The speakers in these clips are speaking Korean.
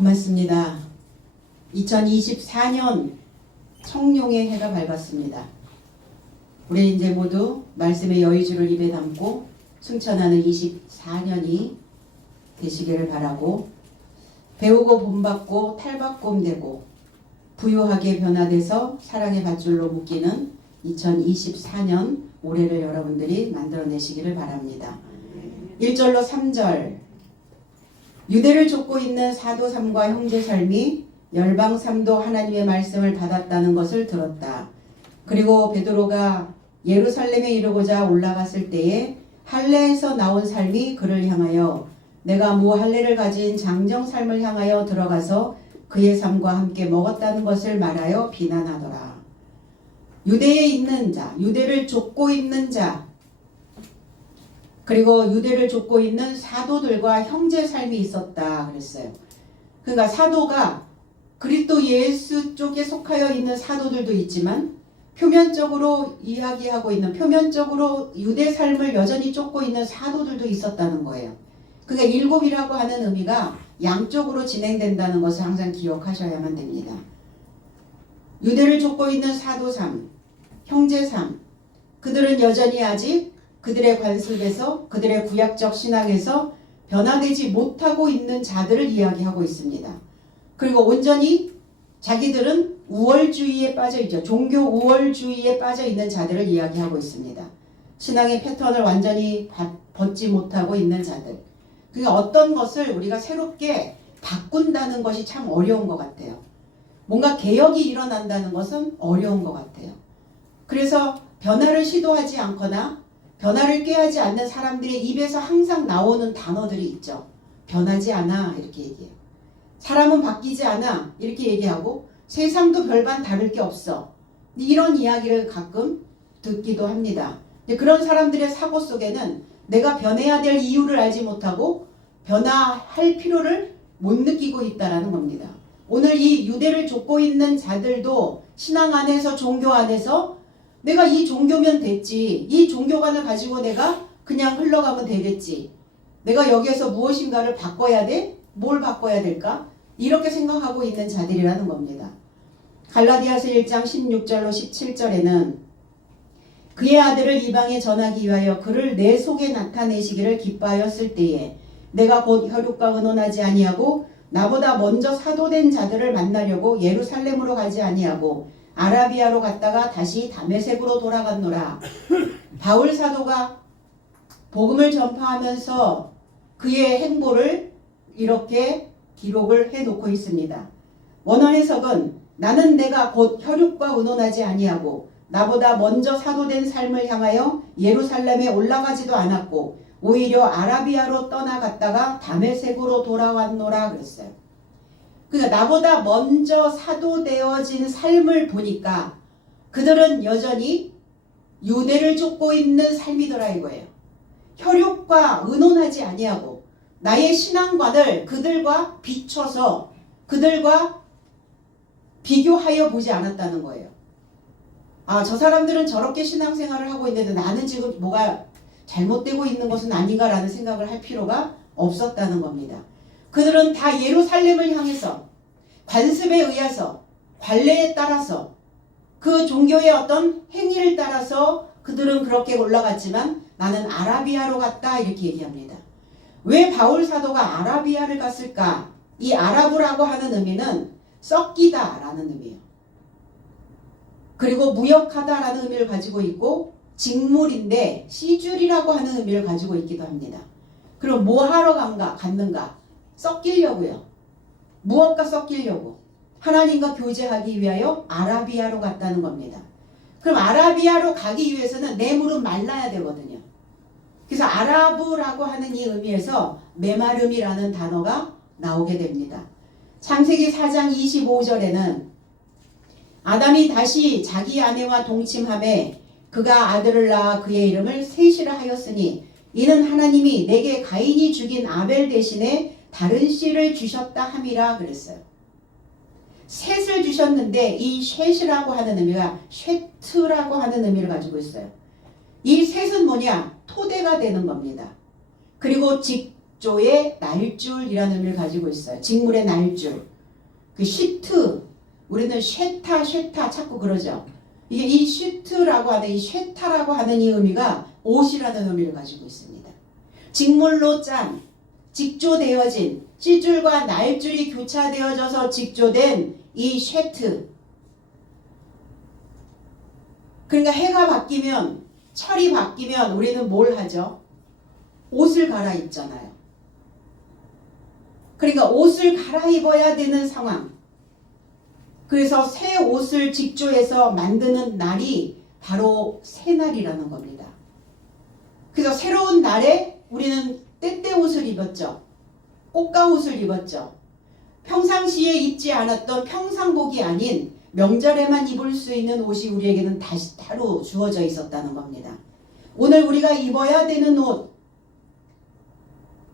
고맙습니다. 2024년 청룡의 해가 밝았습니다. 우리 이제 모두 말씀의 여의주를 입에 담고 승천하는 24년이 되시기를 바라고, 배우고 본받고 탈바꿈 되고 부유하게 변화돼서 사랑의 밧줄로 묶이는 2024년 올해를 여러분들이 만들어내시기를 바랍니다. 1절로 3절, 유대를 쫓고 있는 사도 삶과 형제 삶이 열방 삶도 하나님의 말씀을 받았다는 것을 들었다. 그리고 베드로가 예루살렘에 이르고자 올라갔을 때에 할례에서 나온 삶이 그를 향하여 내가 무할례를 가진 장정 삶을 향하여 들어가서 그의 삶과 함께 먹었다는 것을 말하여 비난하더라. 유대에 있는 자, 유대를 쫓고 있는 자, 그리고 유대를 쫓고 있는 사도들과 형제 삶이 있었다 그랬어요. 그러니까 사도가 그리스도 예수 쪽에 속하여 있는 사도들도 있지만 표면적으로 이야기하고 있는, 표면적으로 유대 삶을 여전히 쫓고 있는 사도들도 있었다는 거예요. 그러니까 일곱이라고 하는 의미가 양쪽으로 진행된다는 것을 항상 기억하셔야만 됩니다. 유대를 쫓고 있는 사도 삶, 형제 삶, 그들은 여전히 아직 그들의 관습에서, 그들의 구약적 신앙에서 변화되지 못하고 있는 자들을 이야기하고 있습니다. 그리고 온전히 자기들은 우월주의에 빠져있죠. 종교 우월주의에 빠져있는 자들을 이야기하고 있습니다. 신앙의 패턴을 완전히 벗지 못하고 있는 자들. 그러니까 어떤 것을 우리가 새롭게 바꾼다는 것이 참 어려운 것 같아요. 뭔가 개혁이 일어난다는 것은 어려운 것 같아요. 그래서 변화를 시도하지 않거나 변화를 꾀하지 않는 사람들의 입에서 항상 나오는 단어들이 있죠. 변하지 않아 이렇게 얘기해요. 사람은 바뀌지 않아 이렇게 얘기하고 세상도 별반 다를 게 없어. 이런 이야기를 가끔 듣기도 합니다. 그런 사람들의 사고 속에는 내가 변해야 될 이유를 알지 못하고 변화할 필요를 못 느끼고 있다는 겁니다. 오늘 이 유대를 쫓고 있는 자들도 신앙 안에서, 종교 안에서 내가 이 종교면 됐지, 이 종교관을 가지고 내가 그냥 흘러가면 되겠지, 내가 여기에서 무엇인가를 바꿔야 돼? 뭘 바꿔야 될까? 이렇게 생각하고 있는 자들이라는 겁니다. 갈라디아서 1장 16절로 17절에는 그의 아들을 이방에 전하기 위하여 그를 내 속에 나타내시기를 기뻐하였을 때에 내가 곧 혈육과 의논하지 아니하고 나보다 먼저 사도된 자들을 만나려고 예루살렘으로 가지 아니하고 아라비아로 갔다가 다시 다메섹으로 돌아갔노라. 바울 사도가 복음을 전파하면서 그의 행보를 이렇게 기록을 해놓고 있습니다. 원어 해석은 나는 내가 곧 혈육과 의논하지 아니하고 나보다 먼저 사도된 삶을 향하여 예루살렘에 올라가지도 않았고 오히려 아라비아로 떠나갔다가 다메섹으로 돌아왔노라 그랬어요. 그러니까 나보다 먼저 사도되어진 삶을 보니까 그들은 여전히 유대를 쫓고 있는 삶이더라 이거예요. 혈육과 의논하지 아니하고 나의 신앙관을 그들과 비춰서 그들과 비교하여 보지 않았다는 거예요. 아, 저 사람들은 저렇게 신앙생활을 하고 있는데 나는 지금 뭐가 잘못되고 있는 것은 아닌가라는 생각을 할 필요가 없었다는 겁니다. 그들은 다 예루살렘을 향해서 관습에 의해서, 관례에 따라서, 그 종교의 어떤 행위를 따라서 그들은 그렇게 올라갔지만 나는 아라비아로 갔다 이렇게 얘기합니다. 왜 바울 사도가 아라비아를 갔을까? 이 아라브라고 하는 의미는 섞이다 라는 의미예요. 그리고 무역하다라는 의미를 가지고 있고 직물인데 시줄이라고 하는 의미를 가지고 있기도 합니다. 그럼 뭐 하러 갔는가? 섞이려고요. 무엇과 섞이려고? 하나님과 교제하기 위하여 아라비아로 갔다는 겁니다. 그럼 아라비아로 가기 위해서는 내 무릎 말라야 되거든요. 그래서 아라브라고 하는 이 의미에서 메마름이라는 단어가 나오게 됩니다. 창세기 4장 25절에는 아담이 다시 자기 아내와 동침하매 그가 아들을 낳아 그의 이름을 셋이라 하였으니 이는 하나님이 내게 가인이 죽인 아벨 대신에 다른 씨를 주셨다 함이라 그랬어요. 셋을 주셨는데 이 셋이라고 하는 의미가 쉐트라고 하는 의미를 가지고 있어요. 이 셋은 뭐냐? 토대가 되는 겁니다. 그리고 직조의 날줄이라는 의미를 가지고 있어요. 직물의 날줄. 그 쉬트, 우리는 쉐타 자꾸 그러죠. 이게 이 쉬트라고 하는 이 쉐타라고 하는 이 의미가 옷이라는 의미를 가지고 있습니다. 직물로 짠, 직조되어진, 씨줄과 날줄이 교차되어져서 직조된 이 쉐트. 그러니까 해가 바뀌면, 철이 바뀌면 우리는 뭘 하죠? 옷을 갈아입잖아요. 그러니까 옷을 갈아입어야 되는 상황. 그래서 새 옷을 직조해서 만드는 날이 바로 새날이라는 겁니다. 그래서 새로운 날에 우리는 때때 옷을 입었죠. 꽃가옷을 입었죠. 평상시에 입지 않았던 평상복이 아닌 명절에만 입을 수 있는 옷이 우리에게는 다시 따로 주어져 있었다는 겁니다. 오늘 우리가 입어야 되는 옷,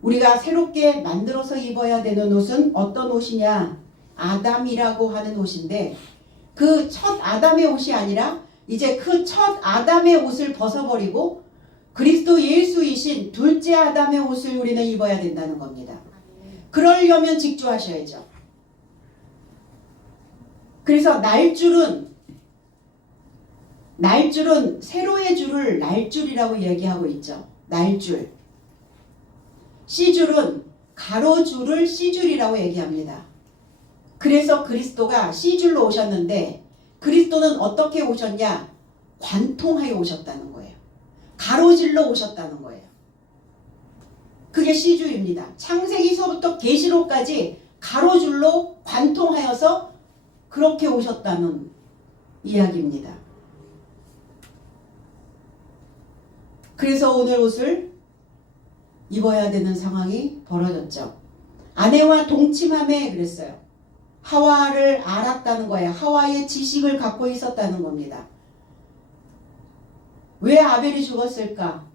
우리가 새롭게 만들어서 입어야 되는 옷은 어떤 옷이냐? 아담이라고 하는 옷인데, 그 첫 아담의 옷이 아니라 이제 그 첫 아담의 옷을 벗어버리고 그리스도 예수이신 둘째 아담의 옷을 우리는 입어야 된다는 겁니다. 그러려면 직조하셔야죠. 그래서 날줄은 세로의 줄을 날줄이라고 얘기하고 있죠. 날줄. C줄은 가로줄을 C줄이라고 얘기합니다. 그래서 그리스도가 C줄로 오셨는데, 그리스도는 어떻게 오셨냐? 관통하여 오셨다는 거예요. 가로질러 오셨다는 거예요. 그게 C줄입니다. 창세기서부터 계시록까지 가로줄로 관통하여서 그렇게 오셨다는 이야기입니다. 그래서 오늘 옷을 입어야 되는 상황이 벌어졌죠. 아내와 동침함에 그랬어요. 하와를 알았다는 거예요. 하와의 지식을 갖고 있었다는 겁니다. 왜 아벨이 죽었을까?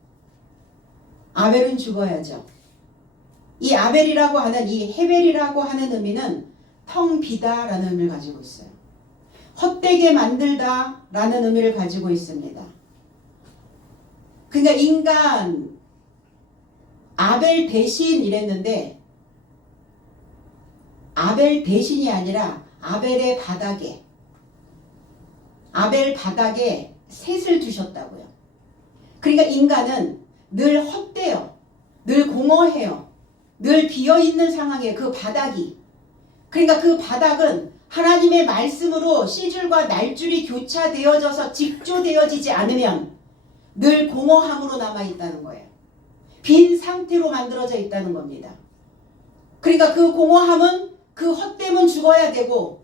아벨은 죽어야죠. 이 아벨이라고 하는, 이 헤벨이라고 하는 의미는 텅 비다라는 의미를 가지고 있어요. 헛되게 만들다라는 의미를 가지고 있습니다. 그러니까 인간 아벨 대신 이랬는데, 아벨 대신이 아니라 아벨의 바닥에, 아벨 바닥에 셋을 두셨다고요. 그러니까 인간은 늘 헛되어, 늘 공허해요. 늘 비어있는 상황이에요. 그 바닥이. 그러니까 그 바닥은 하나님의 말씀으로 씨줄과 날줄이 교차되어져서 직조되어지지 않으면 늘 공허함으로 남아있다는 거예요. 빈 상태로 만들어져 있다는 겁니다. 그러니까 그 공허함은, 그 헛됨은 죽어야 되고,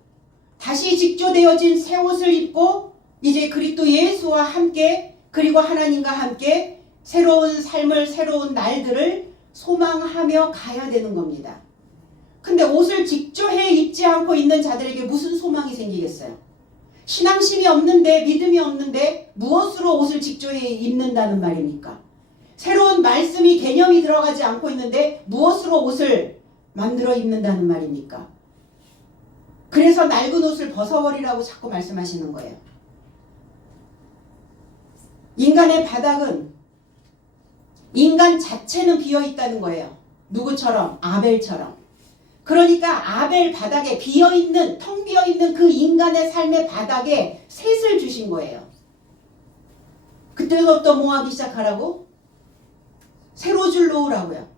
다시 직조되어진 새 옷을 입고 이제 그리스도 예수와 함께, 그리고 하나님과 함께 새로운 삶을, 새로운 날들을 소망하며 가야 되는 겁니다. 근데 옷을 직조해 입지 않고 있는 자들에게 무슨 소망이 생기겠어요? 신앙심이 없는데, 믿음이 없는데 무엇으로 옷을 직조해 입는다는 말입니까? 새로운 말씀이, 개념이 들어가지 않고 있는데 무엇으로 옷을 만들어 입는다는 말입니까? 그래서 낡은 옷을 벗어버리라고 자꾸 말씀하시는 거예요. 인간의 바닥은, 인간 자체는 비어있다는 거예요. 누구처럼? 아벨처럼. 그러니까 아벨 바닥에 비어있는, 텅 비어있는 그 인간의 삶의 바닥에 셋을 주신 거예요. 그때부터 뭐 하기 시작하라고? 세로줄 놓으라고요.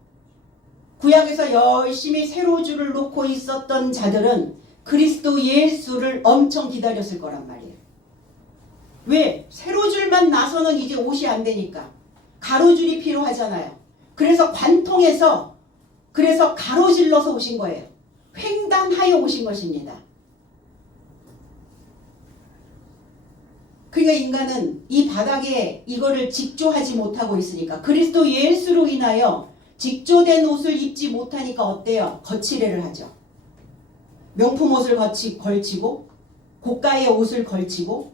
구약에서 열심히 세로줄을 놓고 있었던 자들은 그리스도 예수를 엄청 기다렸을 거란 말이에요. 왜? 세로줄만 나서는 이제 옷이 안 되니까. 가로줄이 필요하잖아요. 그래서 관통해서, 그래서 가로질러서 오신 거예요. 횡단하여 오신 것입니다. 그러니까 인간은 이 바닥에 이거를 직조하지 못하고 있으니까, 그리스도 예수로 인하여 직조된 옷을 입지 못하니까 어때요? 거치레를 하죠. 명품 옷을 걸치고, 고가의 옷을 걸치고,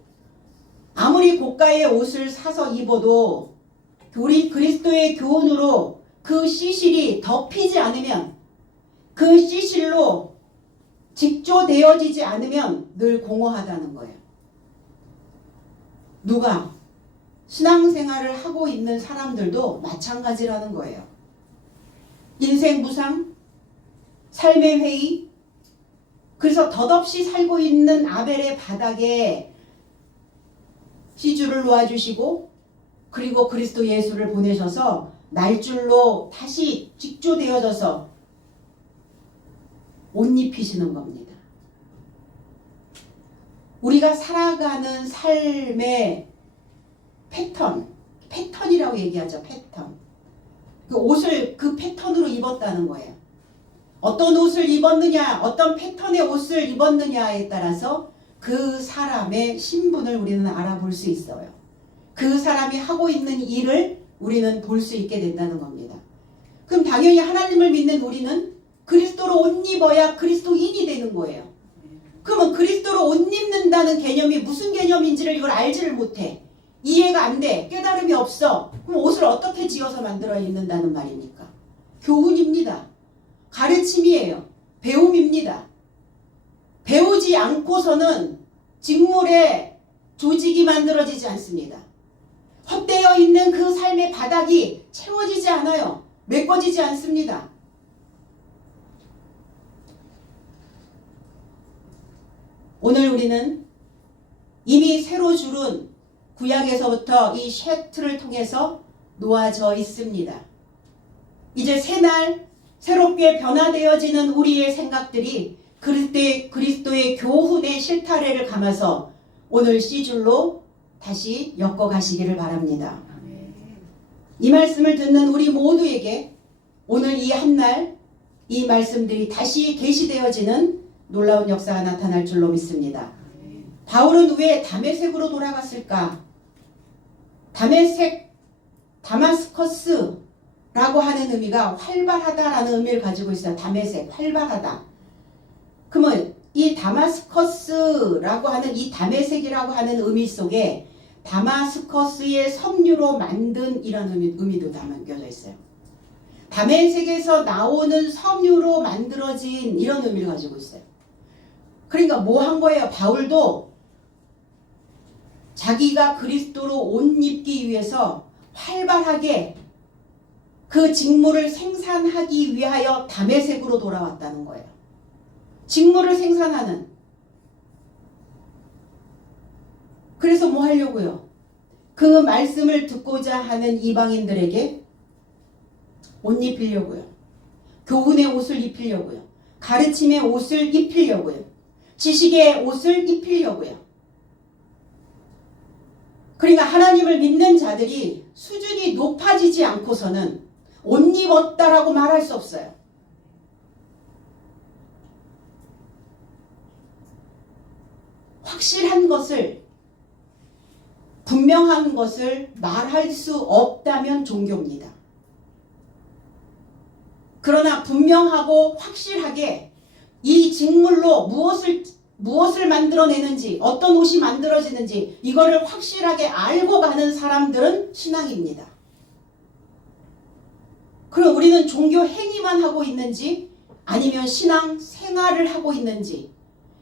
아무리 고가의 옷을 사서 입어도 우리 그리스도의 교훈으로 그 시실이 덮이지 않으면, 그 시실로 직조되어지지 않으면 늘 공허하다는 거예요. 누가? 신앙생활을 하고 있는 사람들도 마찬가지라는 거예요. 인생 무상, 삶의 회의. 그래서 덧없이 살고 있는 아벨의 바닥에 시주를 놓아주시고 그리고 그리스도 예수를 보내셔서 날줄로 다시 직조되어져서 옷 입히시는 겁니다. 우리가 살아가는 삶의 패턴이라고 얘기하죠. 패턴. 그 옷을 그 패턴으로 입었다는 거예요. 어떤 옷을 입었느냐, 어떤 패턴의 옷을 입었느냐에 따라서 그 사람의 신분을 우리는 알아볼 수 있어요. 그 사람이 하고 있는 일을 우리는 볼 수 있게 된다는 겁니다. 그럼 당연히 하나님을 믿는 우리는 그리스도로 옷 입어야 그리스도인이 되는 거예요. 그러면 그리스도로 옷 입는다는 개념이 무슨 개념인지를 이걸 알지를 못해. 이해가 안 돼. 깨달음이 없어. 그럼 옷을 어떻게 지어서 만들어 입는다는 말입니까? 교훈입니다. 가르침이에요. 배움입니다. 배우지 않고서는 직물의 조직이 만들어지지 않습니다. 헛되어 있는 그 삶의 바닥이 채워지지 않아요. 메꿔지지 않습니다. 오늘 우리는 이미 새로 주른 구약에서부터 이 셰트를 통해서 놓아져 있습니다. 이제 새날 새롭게 변화되어지는 우리의 생각들이 그리스도의 교훈의 실타래를 감아서 오늘 C줄로 다시 엮어가시기를 바랍니다. 이 말씀을 듣는 우리 모두에게 오늘 이 한날 이 말씀들이 다시 계시되어지는 놀라운 역사가 나타날 줄로 믿습니다. 바울은 왜 다메섹으로 돌아갔을까? 다메섹, 다마스커스라고 하는 의미가 활발하다라는 의미를 가지고 있어요. 다메섹, 활발하다. 그러면 이 다마스커스라고 하는 이 다메섹이라고 하는 의미 속에 다마스커스의 섬유로 만든 이런 의미도 담겨져 있어요. 다메섹에서 나오는 섬유로 만들어진 이런 의미를 가지고 있어요. 그러니까 뭐 한 거예요? 바울도 자기가 그리스도로 옷 입기 위해서 활발하게 그 직무를 생산하기 위하여 다메섹으로 돌아왔다는 거예요. 직무를 생산하는. 그래서 뭐 하려고요? 그 말씀을 듣고자 하는 이방인들에게 옷 입히려고요. 교훈의 옷을 입히려고요. 가르침의 옷을 입히려고요. 지식의 옷을 입히려고요. 그러니까 하나님을 믿는 자들이 수준이 높아지지 않고서는 옷 입었다라고 말할 수 없어요. 확실한 것을, 분명한 것을 말할 수 없다면 종교입니다. 그러나 분명하고 확실하게 이 직물로 무엇을 만들어내는지, 어떤 옷이 만들어지는지 이거를 확실하게 알고 가는 사람들은 신앙입니다. 그럼 우리는 종교 행위만 하고 있는지 아니면 신앙 생활을 하고 있는지,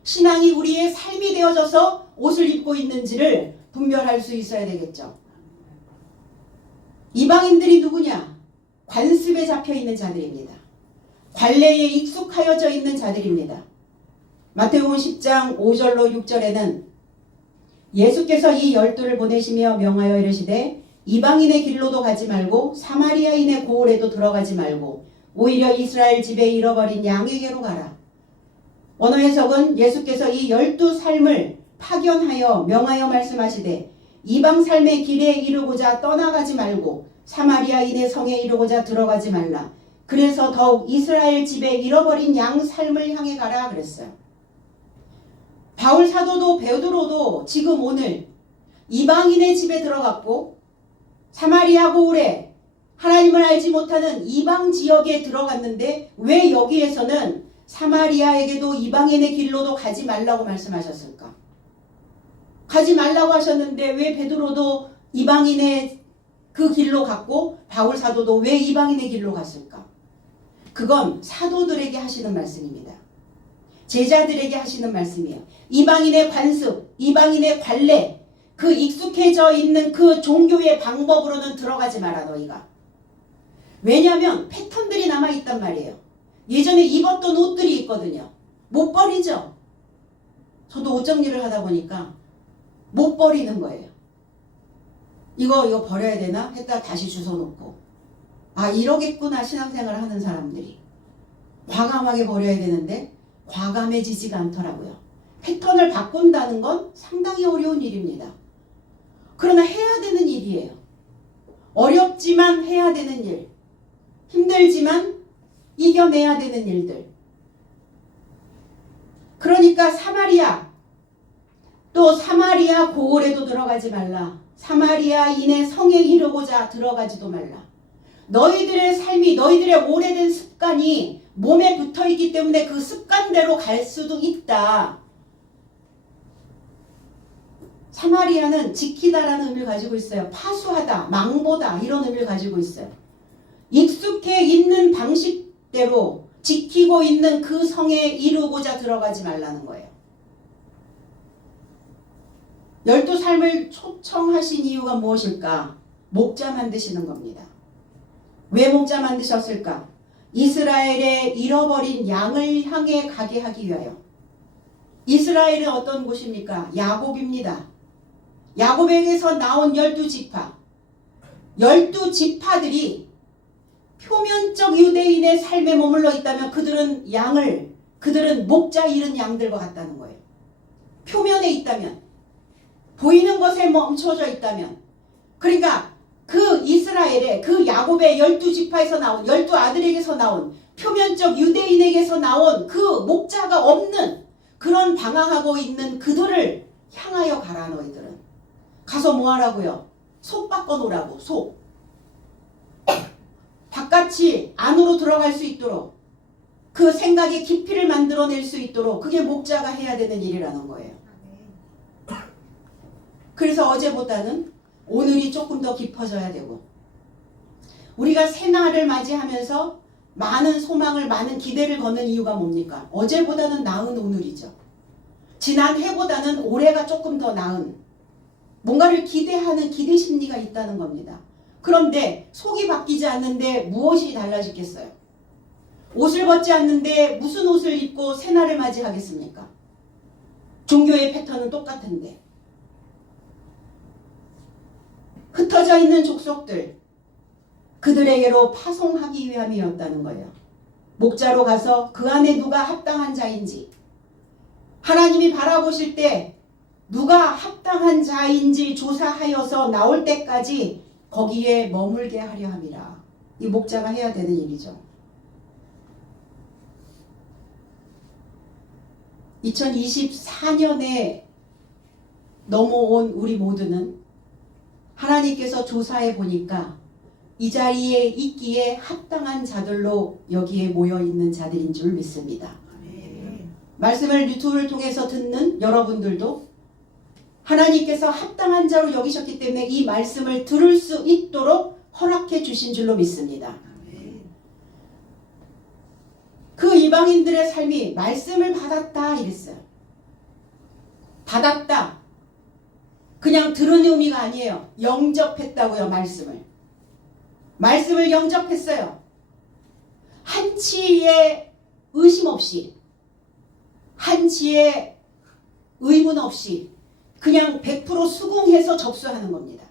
신앙이 우리의 삶이 되어져서 옷을 입고 있는지를 분별할 수 있어야 되겠죠. 이방인들이 누구냐? 관습에 잡혀있는 자들입니다. 관례에 익숙하여져 있는 자들입니다. 마태복음 10장 5절로 6절에는 예수께서 이 12를 보내시며 명하여 이르시되 이방인의 길로도 가지 말고 사마리아인의 고을에도 들어가지 말고 오히려 이스라엘 집에 잃어버린 양에게로 가라. 원어 해석은 예수께서 이 12삶을 파견하여 명하여 말씀하시되 이방 삶의 길에 이르고자 떠나가지 말고 사마리아인의 성에 이르고자 들어가지 말라. 그래서 더욱 이스라엘 집에 잃어버린 양 삶을 향해 가라 그랬어요. 바울 사도도 베드로도 지금 오늘 이방인의 집에 들어갔고 사마리아 고을에 하나님을 알지 못하는 이방 지역에 들어갔는데 왜 여기에서는 사마리아에게도 이방인의 길로도 가지 말라고 말씀하셨을까? 가지 말라고 하셨는데 왜 베드로도 이방인의 그 길로 갔고 바울 사도도 왜 이방인의 길로 갔을까? 그건 사도들에게 하시는 말씀입니다. 제자들에게 하시는 말씀이에요. 이방인의 관습, 이방인의 관례, 그 익숙해져 있는 그 종교의 방법으로는 들어가지 마라 너희가. 왜냐하면 패턴들이 남아있단 말이에요. 예전에 입었던 옷들이 있거든요. 못 버리죠. 저도 옷 정리를 하다 보니까 못 버리는 거예요. 이거 버려야 되나? 했다 다시 주워놓고. 아, 이러겠구나, 신앙생활을 하는 사람들이. 과감하게 버려야 되는데 과감해지지가 않더라고요. 패턴을 바꾼다는 건 상당히 어려운 일입니다. 그러나 해야 되는 일이에요. 어렵지만 해야 되는 일. 힘들지만 이겨내야 되는 일들. 그러니까 사마리아, 또 사마리아 고을에도 들어가지 말라. 사마리아인의 성에 이르고자 들어가지도 말라. 너희들의 삶이, 너희들의 오래된 습관이 몸에 붙어있기 때문에 그 습관대로 갈 수도 있다. 사마리아는 지키다라는 의미를 가지고 있어요. 파수하다, 망보다 이런 의미를 가지고 있어요. 익숙해 있는 방식대로 지키고 있는 그 성에 이루고자 들어가지 말라는 거예요. 12삶을 초청하신 이유가 무엇일까? 목자 만드시는 겁니다. 왜 목자 만드셨을까? 이스라엘의 잃어버린 양을 향해 가게 하기 위하여. 이스라엘은 어떤 곳입니까? 야곱입니다. 야곱에게서 나온 12지파. 12지파들이 표면적 유대인의 삶에 머물러 있다면 그들은 목자 잃은 양들과 같다는 거예요. 표면에 있다면, 보이는 것에 멈춰져 있다면, 그러니까 그 이스라엘의 그 야곱의 12지파에서 나온 12아들에게서 나온 표면적 유대인에게서 나온 그 목자가 없는 그런 방황하고 있는 그들을 향하여 가라. 너희들은 가서 뭐 하라고요? 속 바꿔놓으라고. 속 바깥이 안으로 들어갈 수 있도록, 그 생각의 깊이를 만들어낼 수 있도록, 그게 목자가 해야 되는 일이라는 거예요. 그래서 어제보다는 오늘이 조금 더 깊어져야 되고, 우리가 새날을 맞이하면서 많은 소망을, 많은 기대를 거는 이유가 뭡니까? 어제보다는 나은 오늘이죠. 지난 해보다는 올해가 조금 더 나은, 뭔가를 기대하는 기대 심리가 있다는 겁니다. 그런데 속이 바뀌지 않는데 무엇이 달라지겠어요? 옷을 벗지 않는데 무슨 옷을 입고 새날을 맞이하겠습니까? 종교의 패턴은 똑같은데. 흩어져 있는 족속들, 그들에게로 파송하기 위함이었다는 거예요. 목자로 가서 그 안에 누가 합당한 자인지, 하나님이 바라보실 때 누가 합당한 자인지 조사하여서 나올 때까지 거기에 머물게 하려 함이라. 이 목자가 해야 되는 일이죠. 2024년에 넘어온 우리 모두는 하나님께서 조사해 보니까 이 자리에 있기에 합당한 자들로 여기에 모여있는 자들인 줄 믿습니다. 말씀을 유튜브를 통해서 듣는 여러분들도 하나님께서 합당한 자로 여기셨기 때문에 이 말씀을 들을 수 있도록 허락해 주신 줄로 믿습니다. 그 이방인들의 삶이 말씀을 받았다 이랬어요. 받았다. 그냥 들은 의미가 아니에요. 영접했다고요. 말씀을 영접했어요. 한치의 의심 없이, 한치의 의문 없이 그냥 100% 수긍해서 접수하는 겁니다.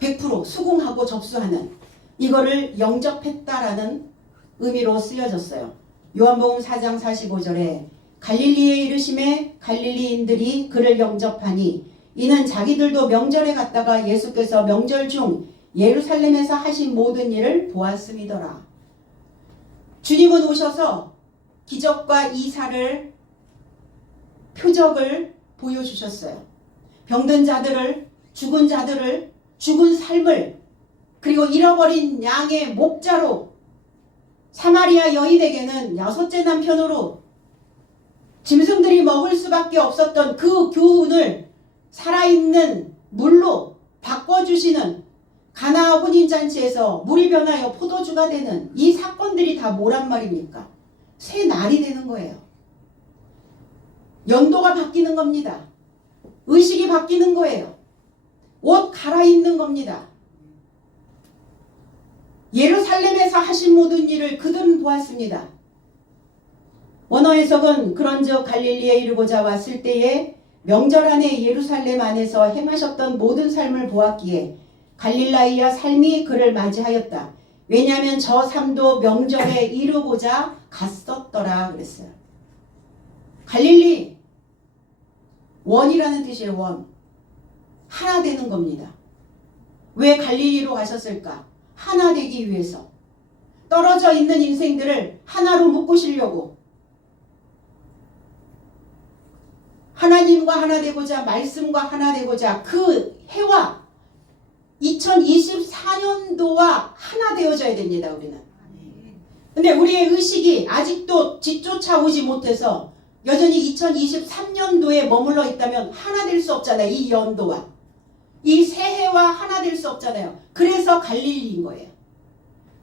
100% 수긍하고 접수하는, 이거를 영접했다라는 의미로 쓰여졌어요. 요한복음 4장 45절에 갈릴리에 이르심에 갈릴리인들이 그를 영접하니 이는 자기들도 명절에 갔다가 예수께서 명절 중 예루살렘에서 하신 모든 일을 보았음이더라. 주님은 오셔서 기적과 이사를, 표적을 보여주셨어요. 병든 자들을, 죽은 자들을, 죽은 삶을, 그리고 잃어버린 양의 목자로, 사마리아 여인에게는 6째 남편으로 짐승들이 먹을 수밖에 없었던 그 교훈을 살아있는 물로 바꿔주시는, 가나 혼인잔치에서 물이 변하여 포도주가 되는 이 사건들이 다 뭐란 말입니까? 새 날이 되는 거예요. 연도가 바뀌는 겁니다. 의식이 바뀌는 거예요. 옷 갈아입는 겁니다. 예루살렘에서 하신 모든 일을 그들은 보았습니다. 원어 해석은 그런즉 갈릴리에 이르고자 왔을 때에 명절 안에 예루살렘 안에서 행하셨던 모든 삶을 보았기에 갈릴라이아 삶이 그를 맞이하였다. 왜냐하면 저 삶도 명절에 이루고자 갔었더라 그랬어요. 갈릴리, 원이라는 뜻이에요. 원. 하나 되는 겁니다. 왜 갈릴리로 가셨을까? 하나 되기 위해서. 떨어져 있는 인생들을 하나로 묶으시려고. 하나님과 하나 되고자, 말씀과 하나 되고자, 그 해와 2024년도와 하나 되어져야 됩니다. 우리는. 근데 우리의 의식이 아직도 뒤쫓아오지 못해서 여전히 2023년도에 머물러 있다면 하나 될 수 없잖아요. 이 연도와 이 새해와 하나 될 수 없잖아요. 그래서 갈릴리인 거예요.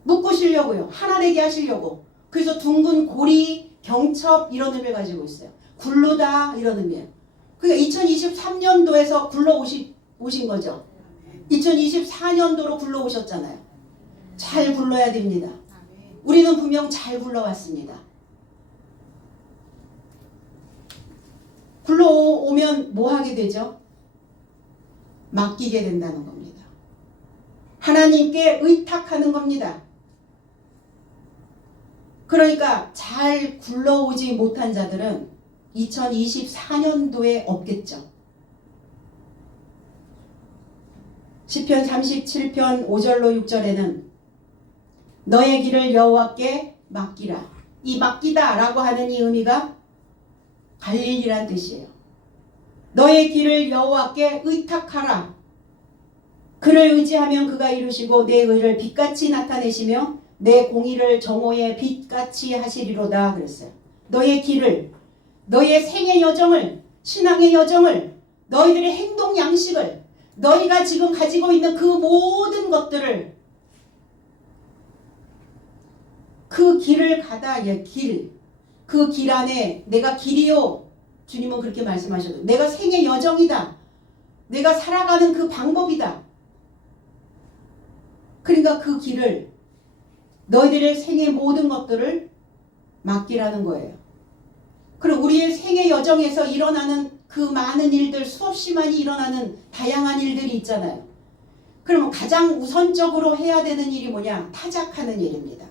묶으시려고요. 하나 되게 하시려고. 그래서 둥근 고리, 경첩 이런 의미를 가지고 있어요. 굴르다 이런 의미예요. 그러니까 2023년도에서 굴러오신 거죠. 2024년도로 굴러오셨잖아요. 잘 굴러야 됩니다. 우리는 분명 잘 굴러왔습니다. 굴러오면 뭐 하게 되죠? 맡기게 된다는 겁니다. 하나님께 의탁하는 겁니다. 그러니까 잘 굴러오지 못한 자들은 2024년도에 없겠죠. 시편 37편 5절로 6절에는 너의 길을 여호와께 맡기라. 이 맡기다라고 하는 이 의미가 갈릴리란 뜻이에요. 너의 길을 여호와께 의탁하라. 그를 의지하면 그가 이루시고 내 의를 빛같이 나타내시며 내 공의를 정오의 빛같이 하시리로다 그랬어요. 너의 길을, 너의 생의 여정을, 신앙의 여정을, 너희들의 행동 양식을, 너희가 지금 가지고 있는 그 모든 것들을 그 길을 가다, 그 길 안에 내가 길이요. 주님은 그렇게 말씀하셔도 내가 생의 여정이다. 내가 살아가는 그 방법이다. 그러니까 그 길을 너희들의 생의 모든 것들을 맡기라는 거예요. 그리고 우리의 생의 여정에서 일어나는 그 많은 일들, 수없이 많이 일어나는 다양한 일들이 있잖아요. 그러면 가장 우선적으로 해야 되는 일이 뭐냐? 타작하는 일입니다.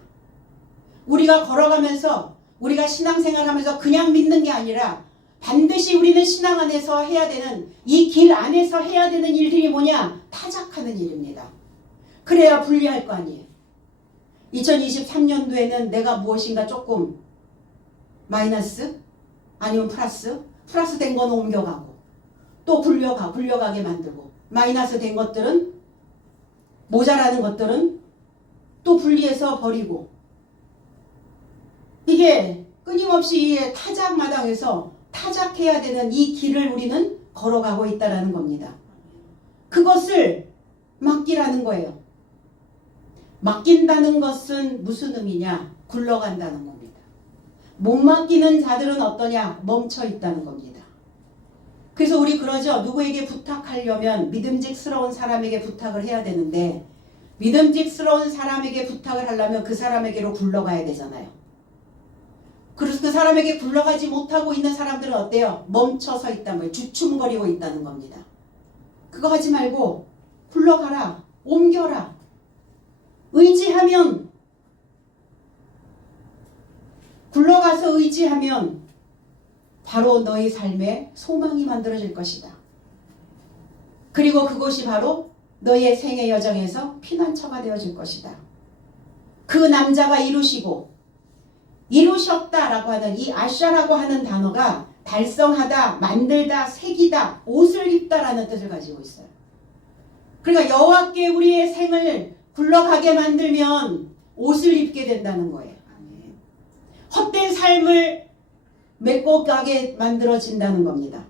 우리가 걸어가면서 우리가 신앙생활하면서 그냥 믿는 게 아니라 반드시 우리는 신앙 안에서 해야 되는 이 길 안에서 해야 되는 일들이 뭐냐? 타작하는 일입니다. 그래야 분리할 거 아니에요. 2023년도에는 내가 무엇인가 조금 마이너스 아니면 플러스 된 거는 옮겨가고 또 굴려가게 만들고 마이너스 된 것들은 모자라는 것들은 또 분리해서 버리고 이게 끊임없이 이 타작마당에서 타작해야 되는 이 길을 우리는 걸어가고 있다는 겁니다. 그것을 맡기라는 거예요. 맡긴다는 것은 무슨 의미냐? 굴러간다는 겁니다. 못 맡기는 자들은 어떠냐? 멈춰 있다는 겁니다. 그래서 우리 그러죠. 누구에게 부탁하려면 믿음직스러운 사람에게 부탁을 해야 되는데 믿음직스러운 사람에게 부탁을 하려면 그 사람에게로 굴러가야 되잖아요. 그래서 그 사람에게 굴러가지 못하고 있는 사람들은 어때요? 멈춰서 있다는 거예요. 주춤거리고 있다는 겁니다. 그거 하지 말고 굴러가라. 옮겨라. 의지하면 굴러가서 의지하면 바로 너희 삶에 소망이 만들어질 것이다. 그리고 그것이 바로 너희의 생의 여정에서 피난처가 되어질 것이다. 그 남자가 이루셨다라고 하는 이 아샤라고 하는 단어가 달성하다, 만들다, 새기다, 옷을 입다라는 뜻을 가지고 있어요. 그러니까 여호와께 우리의 생을 굴러가게 만들면 옷을 입게 된다는 거예요. 헛된 삶을 메꿔 가게 만들어진다는 겁니다.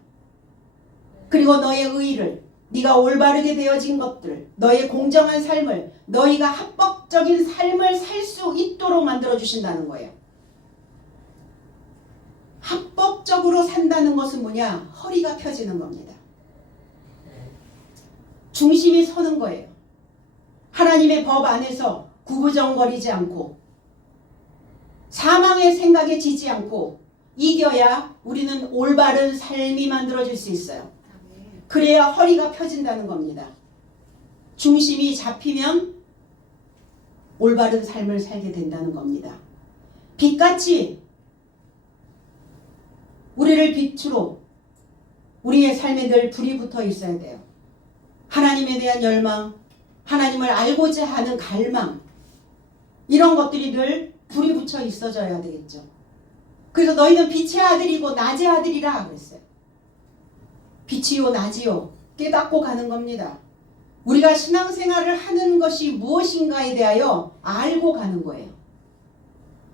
그리고 너의 의의를, 네가 올바르게 되어진 것들, 너의 공정한 삶을, 너희가 합법적인 삶을 살 수 있도록 만들어주신다는 거예요. 합법적으로 산다는 것은 뭐냐? 허리가 펴지는 겁니다. 중심이 서는 거예요. 하나님의 법 안에서 구부정거리지 않고 사망의 생각에 지지 않고 이겨야 우리는 올바른 삶이 만들어질 수 있어요. 그래야 허리가 펴진다는 겁니다. 중심이 잡히면 올바른 삶을 살게 된다는 겁니다. 빛같이 우리를 빛으로 우리의 삶에 늘 불이 붙어 있어야 돼요. 하나님에 대한 열망, 하나님을 알고자 하는 갈망, 이런 것들이 늘 불이 붙여 있어져야 되겠죠. 그래서 너희는 빛의 아들이고 낮의 아들이라 그랬어요. 빛이요 낮이요 깨닫고 가는 겁니다. 우리가 신앙생활을 하는 것이 무엇인가에 대하여 알고 가는 거예요.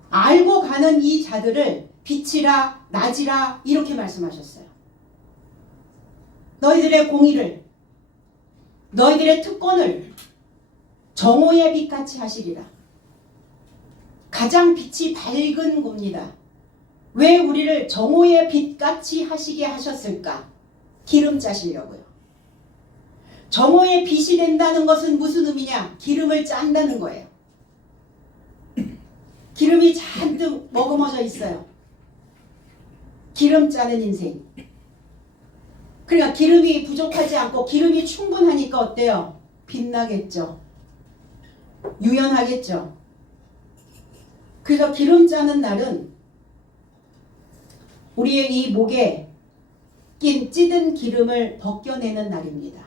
알고 가는 이 자들을 빛이라 낮이라 이렇게 말씀하셨어요. 너희들의 공의를, 너희들의 특권을 정오의 빛같이 하시리라. 가장 빛이 밝은 겁니다. 왜 우리를 정오의 빛같이 하시게 하셨을까? 기름 짜시려고요. 정오의 빛이 된다는 것은 무슨 의미냐? 기름을 짠다는 거예요. 기름이 잔뜩 머금어져 있어요. 기름 짜는 인생. 그러니까 기름이 부족하지 않고 기름이 충분하니까 어때요? 빛나겠죠. 유연하겠죠. 그래서 기름 짜는 날은 우리의 이 목에 낀 찌든 기름을 벗겨내는 날입니다.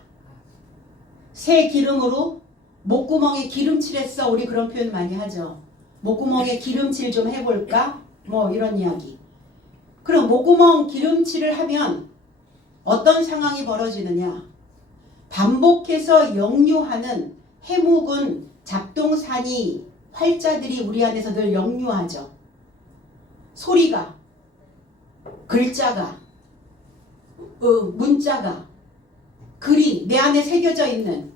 새 기름으로 목구멍에 기름칠했어. 우리 그런 표현 많이 하죠. 목구멍에 기름칠 좀 해볼까? 뭐 이런 이야기. 그럼 목구멍 기름칠을 하면 어떤 상황이 벌어지느냐? 반복해서 역류하는 해묵은 잡동사니 활자들이 우리 안에서 늘 역류하죠. 소리가, 글자가, 문자가, 글이 내 안에 새겨져 있는,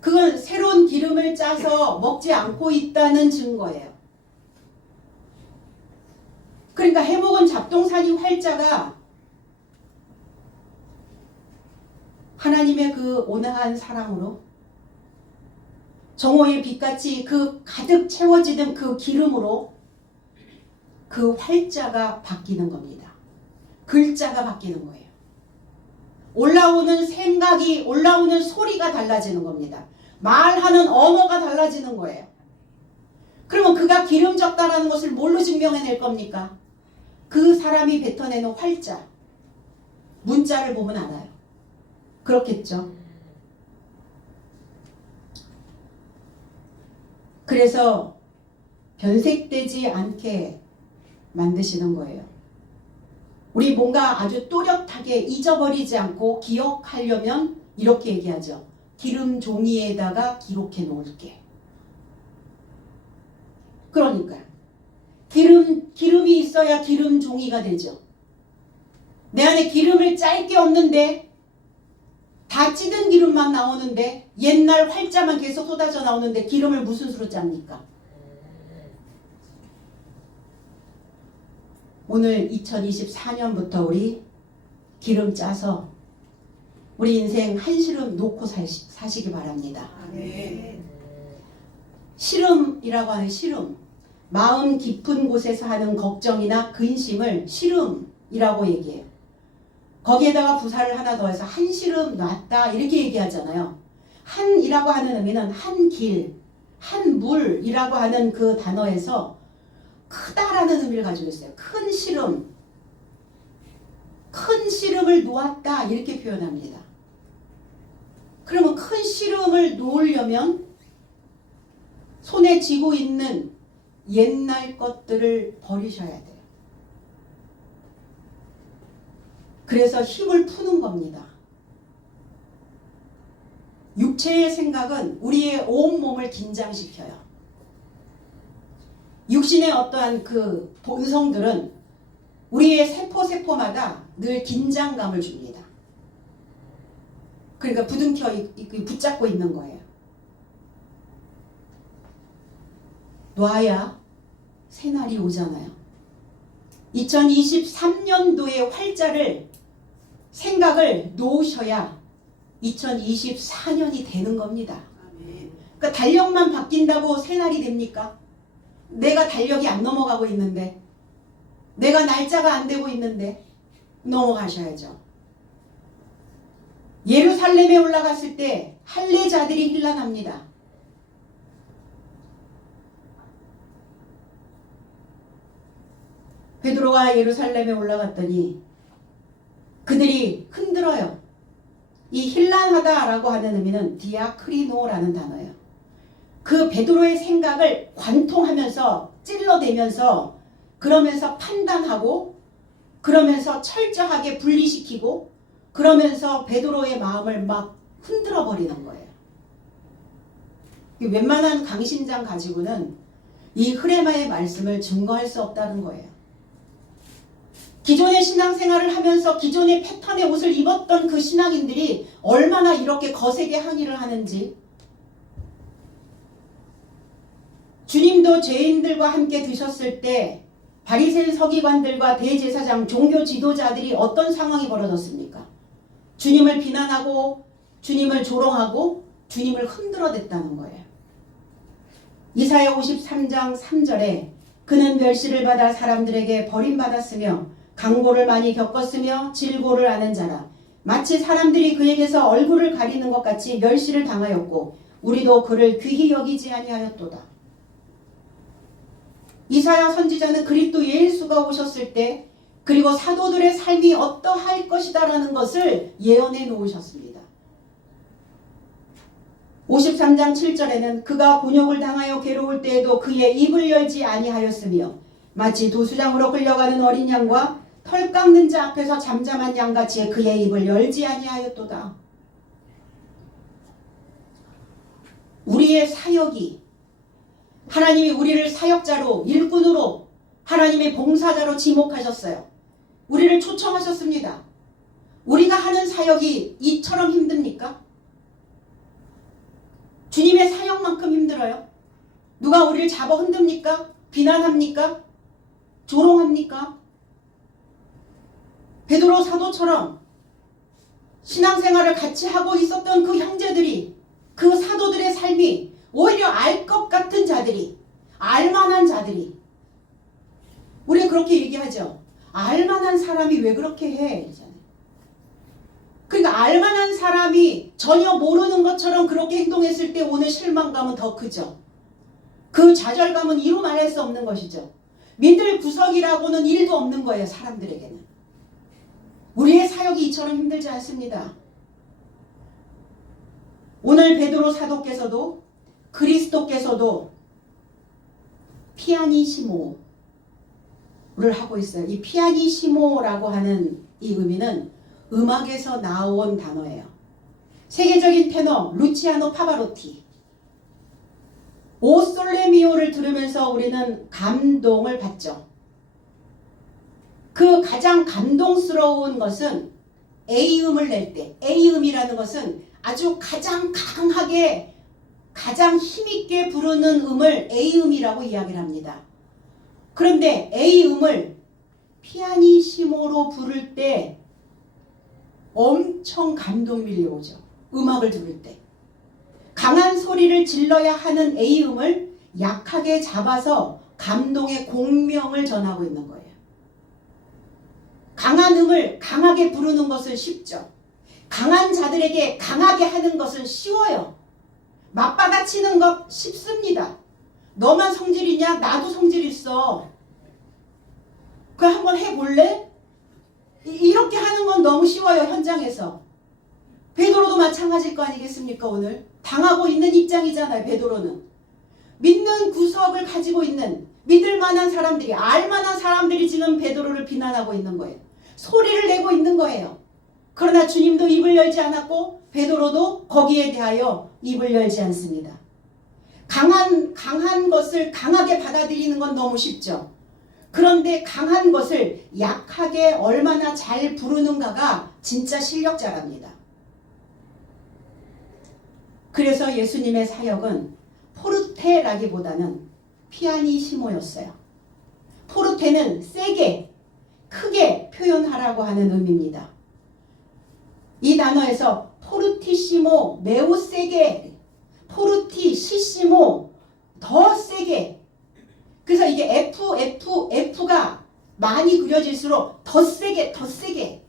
그건 새로운 기름을 짜서 먹지 않고 있다는 증거예요. 그러니까 해묵은 잡동사니 활자가 하나님의 그 온화한 사랑으로 정오의 빛같이 그 가득 채워지는 그 기름으로 그 활자가 바뀌는 겁니다. 글자가 바뀌는 거예요. 올라오는 생각이, 올라오는 소리가 달라지는 겁니다. 말하는 언어가 달라지는 거예요. 그러면 그가 기름졌다라는 것을 뭘로 증명해낼 겁니까? 그 사람이 뱉어내는 활자, 문자를 보면 알아요. 그렇겠죠. 그래서 변색되지 않게 만드시는 거예요. 우리 뭔가 아주 또렷하게 잊어버리지 않고 기억하려면 이렇게 얘기하죠. 기름 종이에다가 기록해 놓을게. 그러니까 기름이 있어야 기름 종이가 되죠. 내 안에 기름을 짤 게 없는데 다 찌든 기름만 나오는데 옛날 활자만 계속 쏟아져 나오는데 기름을 무슨 수로 짭니까? 오늘 2024년부터 우리 기름 짜서 우리 인생 한시름 놓고 사시기 바랍니다. 네. 시름이라고 하는 시름, 마음 깊은 곳에서 하는 걱정이나 근심을 시름이라고 얘기해요. 거기에다가 부사를 하나 더해서 한시름 놨다 이렇게 얘기하잖아요. 한이라고 하는 의미는 한 길, 한 물이라고 하는 그 단어에서 크다라는 의미를 가지고 있어요. 큰 시름, 큰 시름을 놓았다 이렇게 표현합니다. 그러면 큰 시름을 놓으려면 손에 쥐고 있는 옛날 것들을 버리셔야 돼요. 그래서 힘을 푸는 겁니다. 육체의 생각은 우리의 온몸을 긴장시켜요. 육신의 어떠한 그 본성들은 우리의 세포마다 늘 긴장감을 줍니다. 그러니까 부둥켜 붙잡고 있는 거예요. 놔야 새날이 오잖아요. 2023년도의 활자를 생각을 놓으셔야 2024년이 되는 겁니다. 그러니까 달력만 바뀐다고 새날이 됩니까? 내가 달력이 안 넘어가고 있는데, 내가 날짜가 안 되고 있는데 넘어가셔야죠. 예루살렘에 올라갔을 때 할례자들이 혼란합니다. 베드로가 예루살렘에 올라갔더니 그들이 흔들어요. 이 힐란하다라고 하는 의미는 디아크리노라는 단어예요. 그 베드로의 생각을 관통하면서 찔러대면서 그러면서 판단하고 그러면서 철저하게 분리시키고 그러면서 베드로의 마음을 막 흔들어 버리는 거예요. 웬만한 강심장 가지고는 이 흐레마의 말씀을 증거할 수 없다는 거예요. 기존의 신앙생활을 하면서 기존의 패턴의 옷을 입었던 그 신앙인들이 얼마나 이렇게 거세게 항의를 하는지, 주님도 죄인들과 함께 드셨을 때 바리새인 서기관들과 대제사장 종교 지도자들이 어떤 상황이 벌어졌습니까? 주님을 비난하고 주님을 조롱하고 주님을 흔들어댔다는 거예요. 이사야 53장 3절에 그는 멸시를 받아 사람들에게 버림받았으며 강고를 많이 겪었으며 질고를 아는 자라. 마치 사람들이 그에게서 얼굴을 가리는 것 같이 멸시를 당하였고 우리도 그를 귀히 여기지 아니하였도다. 이사야 선지자는 그리스도 예수가 오셨을 때 그리고 사도들의 삶이 어떠할 것이다라는 것을 예언해 놓으셨습니다. 53장 7절에는 그가 곤욕을 당하여 괴로울 때에도 그의 입을 열지 아니하였으며 마치 도수장으로 끌려가는 어린 양과 털 깎는 자 앞에서 잠잠한 양같이 그의 입을 열지 아니하였도다. 우리의 사역이 하나님이 우리를 사역자로 일꾼으로 하나님의 봉사자로 지목하셨어요. 우리를 초청하셨습니다. 우리가 하는 사역이 이처럼 힘듭니까? 주님의 사역만큼 힘들어요? 누가 우리를 잡아 흔듭니까? 비난합니까? 조롱합니까? 베드로 사도처럼 신앙생활을 같이 하고 있었던 그 형제들이, 그 사도들의 삶이 오히려 알 것 같은 자들이, 알만한 자들이, 우리가 그렇게 얘기하죠. 알만한 사람이 왜 그렇게 해? 이러잖아요. 그러니까 알만한 사람이 전혀 모르는 것처럼 그렇게 행동했을 때 오는 실망감은 더 크죠. 그 좌절감은 이루 말할 수 없는 것이죠. 믿을 구석이라고는 일도 없는 거예요. 사람들에게는. 우리의 사역이 이처럼 힘들지 않습니다. 오늘 베드로 사도께서도 그리스도께서도 피아니시모를 하고 있어요. 이 피아니시모라고 하는 이 의미는 음악에서 나온 단어예요. 세계적인 테너 루치아노 파바로티, 오 솔레미오를 들으면서 우리는 감동을 받죠. 그 가장 감동스러운 것은 A음을 낼 때, A음이라는 것은 아주 가장 강하게 가장 힘있게 부르는 음을 A음이라고 이야기를 합니다. 그런데 A음을 피아니시모로 부를 때 엄청 감동이 밀려오죠. 음악을 들을 때. 강한 소리를 질러야 하는 A음을 약하게 잡아서 감동의 공명을 전하고 있는 거예요. 강한 음을 강하게 부르는 것은 쉽죠. 강한 자들에게 강하게 하는 것은 쉬워요. 맞받아치는 것 쉽습니다. 너만 성질이냐? 나도 성질 있어. 그럼 한번 해볼래? 이렇게 하는 건 너무 쉬워요. 현장에서. 베드로도 마찬가지일 거 아니겠습니까? 오늘 당하고 있는 입장이잖아요. 베드로는 믿는 구석을 가지고 있는 믿을 만한 사람들이, 알만한 사람들이 지금 베드로를 비난하고 있는 거예요. 소리를 내고 있는 거예요. 그러나 주님도 입을 열지 않았고 베드로도 거기에 대하여 입을 열지 않습니다. 강한 것을 강하게 받아들이는 건 너무 쉽죠. 그런데 강한 것을 약하게 얼마나 잘 부르는가가 진짜 실력자랍니다. 그래서 예수님의 사역은 포르테라기보다는 피아니시모였어요. 포르테는 세게, 크게 표현하라고 하는 의미입니다. 이 단어에서 포르티시모, 매우 세게, 포르티, 심호 더 세게. 그래서 이게 F가 많이 그려질수록 더 세게 더 세게.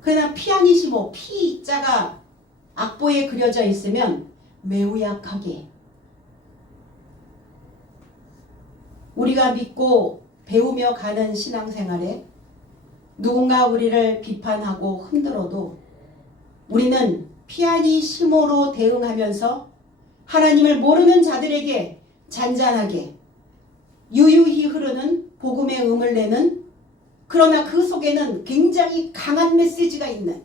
그러나 피아니시모 P자가 악보에 그려져 있으면 매우 약하게. 우리가 믿고 배우며 가는 신앙생활에 누군가 우리를 비판하고 흔들어도 우리는 피아니시모로 대응하면서 하나님을 모르는 자들에게 잔잔하게 유유히 흐르는 복음의 음을 내는, 그러나 그 속에는 굉장히 강한 메시지가 있는,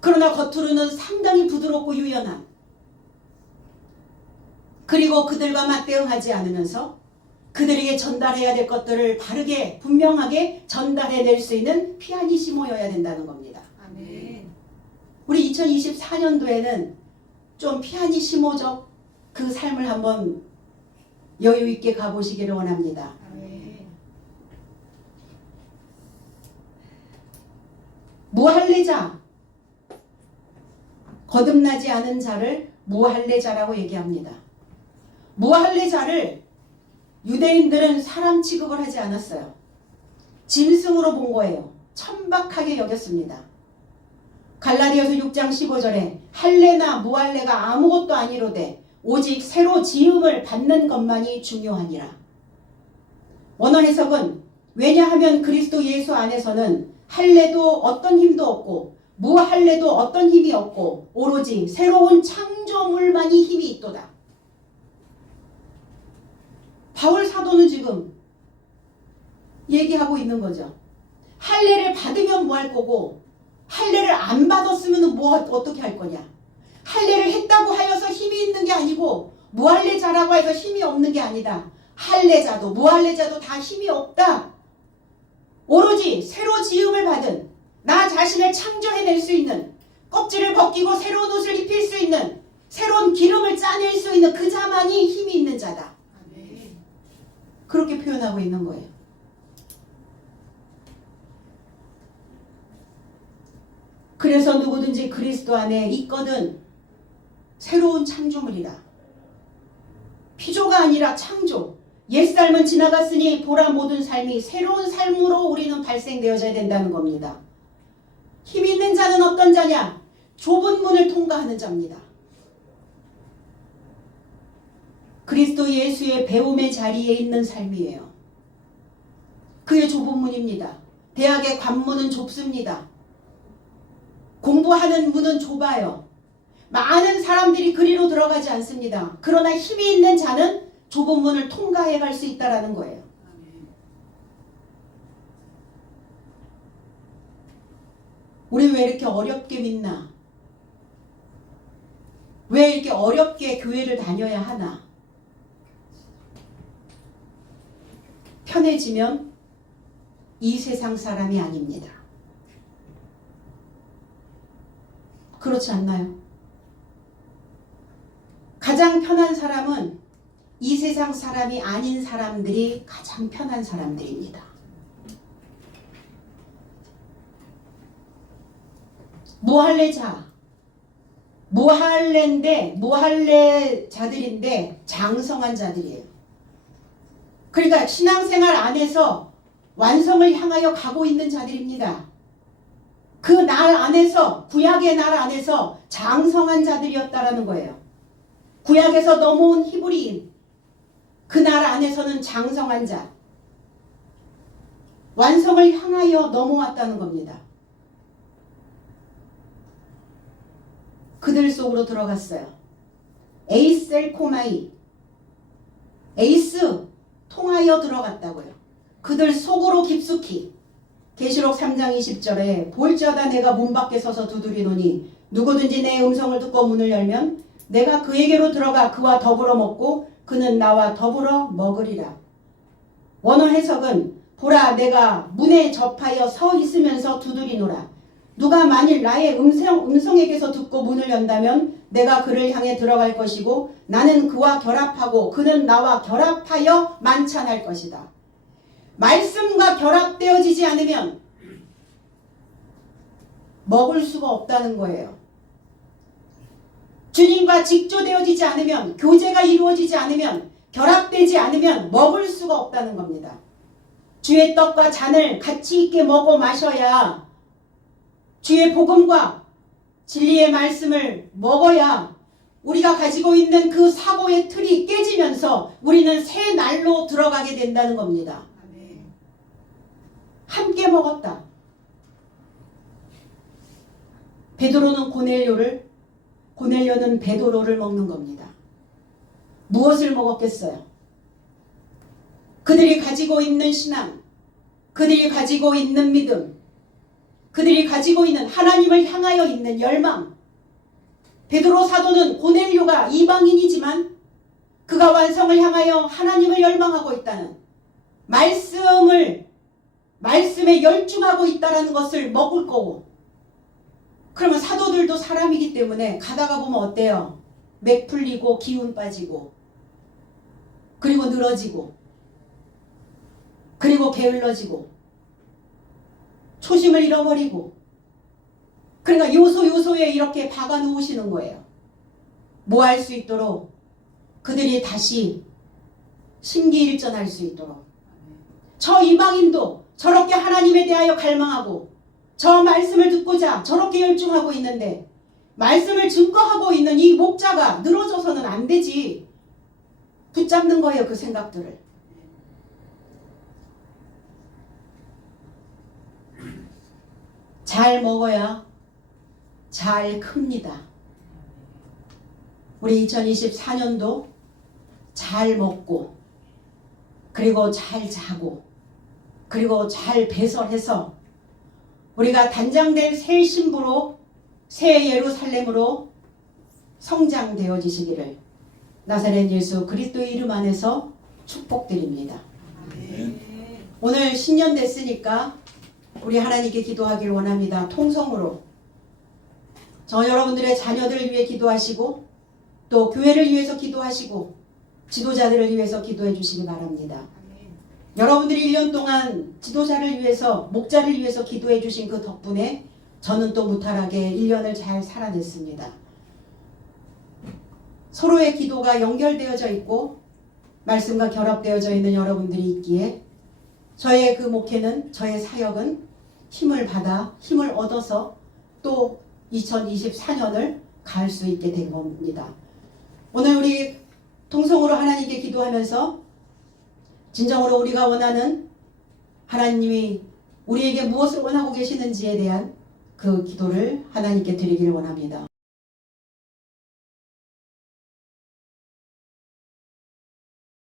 그러나 겉으로는 상당히 부드럽고 유연한, 그리고 그들과 맞대응하지 않으면서 그들에게 전달해야 될 것들을 바르게 분명하게 전달해낼 수 있는 피아니시모여야 된다는 겁니다. 아멘. 우리 2024년도에는 좀 피아니시모적 그 삶을 한번 여유 있게 가보시기를 원합니다. 아멘. 무할례자, 거듭나지 않은 자를 무할례자라고 얘기합니다. 무할례자를 유대인들은 사람 취급을 하지 않았어요. 짐승으로 본 거예요. 천박하게 여겼습니다. 갈라디아서 6장 15절에 할례나 무할례가 아무것도 아니로되 오직 새로 지음을 받는 것만이 중요하니라. 원어 해석은 왜냐하면 그리스도 예수 안에서는 할례도 어떤 힘도 없고 무할례도 어떤 힘이 없고 오로지 새로운 창조물만이 힘이 있도다. 바울 사도는 지금 얘기하고 있는 거죠. 할례를 받으면 뭐 할 거고 할례를 안 받았으면 어떻게 할 거냐. 할례를 했다고 하여서 힘이 있는 게 아니고 무할례자라고 해서 힘이 없는 게 아니다. 할례자도 무할례자도 다 힘이 없다. 오로지 새로 지음을 받은, 나 자신을 창조해낼 수 있는, 껍질을 벗기고 새로운 옷을 입힐 수 있는, 새로운 기름을 짜낼 수 있는 그 자만이 힘이 있는 자다. 그렇게 표현하고 있는 거예요. 그래서 누구든지 그리스도 안에 있거든 새로운 창조물이라. 피조가 아니라 창조. 옛삶은 지나갔으니 보라 모든 삶이 새로운 삶으로 우리는 발생되어져야 된다는 겁니다. 힘 있는 자는 어떤 자냐? 좁은 문을 통과하는 자입니다. 그리스도 예수의 배움의 자리에 있는 삶이에요. 그의 좁은 문입니다. 대학의 관문은 좁습니다. 공부하는 문은 좁아요. 많은 사람들이 그리로 들어가지 않습니다. 그러나 힘이 있는 자는 좁은 문을 통과해 갈 수 있다는 거예요. 우리 왜 이렇게 어렵게 믿나? 왜 이렇게 어렵게 교회를 다녀야 하나? 편해지면 이 세상 사람이 아닙니다. 그렇지 않나요? 가장 편한 사람은 이 세상 사람이 아닌 사람들이 가장 편한 사람들입니다. 무할례자, 무할례자들인데 장성한 자들이에요. 그러니까 신앙생활 안에서 완성을 향하여 가고 있는 자들입니다. 그 날 안에서, 구약의 날 안에서 장성한 자들이었다라는 거예요. 구약에서 넘어온 히브리인, 그 날 안에서는 장성한 자, 완성을 향하여 넘어왔다는 겁니다. 그들 속으로 들어갔어요. 에이셀코마이, 에이스 통하여 들어갔다고요. 그들 속으로 깊숙이. 계시록 3장 20절에 볼지어다 내가 문 밖에 서서 두드리노니 누구든지 내 음성을 듣고 문을 열면 내가 그에게로 들어가 그와 더불어 먹고 그는 나와 더불어 먹으리라. 원어 해석은 보라 내가 문에 접하여 서 있으면서 두드리노라. 누가 만일 나의 음성에게서 듣고 문을 연다면 내가 그를 향해 들어갈 것이고 나는 그와 결합하고 그는 나와 결합하여 만찬할 것이다. 말씀과 결합되어지지 않으면 먹을 수가 없다는 거예요. 주님과 직조되어지지 않으면, 교제가 이루어지지 않으면, 결합되지 않으면 먹을 수가 없다는 겁니다. 주의 떡과 잔을 같이 있게 먹어 마셔야, 주의 복음과 진리의 말씀을 먹어야 우리가 가지고 있는 그 사고의 틀이 깨지면서 우리는 새 날로 들어가게 된다는 겁니다. 함께 먹었다. 베드로는 고넬료는 베드로를 먹는 겁니다. 무엇을 먹었겠어요? 그들이 가지고 있는 신앙, 그들이 가지고 있는 믿음, 그들이 가지고 있는 하나님을 향하여 있는 열망. 베드로 사도는 고넬료가 이방인이지만 그가 완성을 향하여 하나님을 열망하고 있다는, 말씀에 열중하고 있다는 것을 먹을 거고, 그러면 사도들도 사람이기 때문에 가다가 보면 어때요? 맥 풀리고 기운 빠지고, 그리고 늘어지고, 그리고 게을러지고, 초심을 잃어버리고, 그러니까 요소요소에 이렇게 박아 놓으시는 거예요. 뭐 할 수 있도록? 그들이 다시 심기일전할 수 있도록. 저 이방인도 저렇게 하나님에 대하여 갈망하고 저 말씀을 듣고자 저렇게 열중하고 있는데, 말씀을 증거하고 있는 이 목자가 늘어져서는 안 되지. 붙잡는 거예요, 그 생각들을. 잘 먹어야 잘 큽니다. 우리 2024년도 잘 먹고, 그리고 잘 자고, 그리고 잘 배설해서 우리가 단장된 새 신부로, 새 예루살렘으로 성장되어지시기를 나사렛 예수 그리스도의 이름 안에서 축복드립니다. 오늘 신년 됐으니까 우리 하나님께 기도하길 원합니다. 통성으로 저 여러분들의 자녀들을 위해 기도하시고, 또 교회를 위해서 기도하시고, 지도자들을 위해서 기도해 주시기 바랍니다. 여러분들이 1년 동안 지도자를 위해서, 목자를 위해서 기도해 주신 그 덕분에 저는 또 무탈하게 1년을 잘 살아냈습니다. 서로의 기도가 연결되어져 있고 말씀과 결합되어져 있는 여러분들이 있기에 저의 그 목회는, 저의 사역은 힘을 받아, 힘을 얻어서 또 2024년을 갈 수 있게 된 겁니다. 오늘 우리 통성으로 하나님께 기도하면서 진정으로 우리가 원하는, 하나님이 우리에게 무엇을 원하고 계시는지에 대한 그 기도를 하나님께 드리기를 원합니다.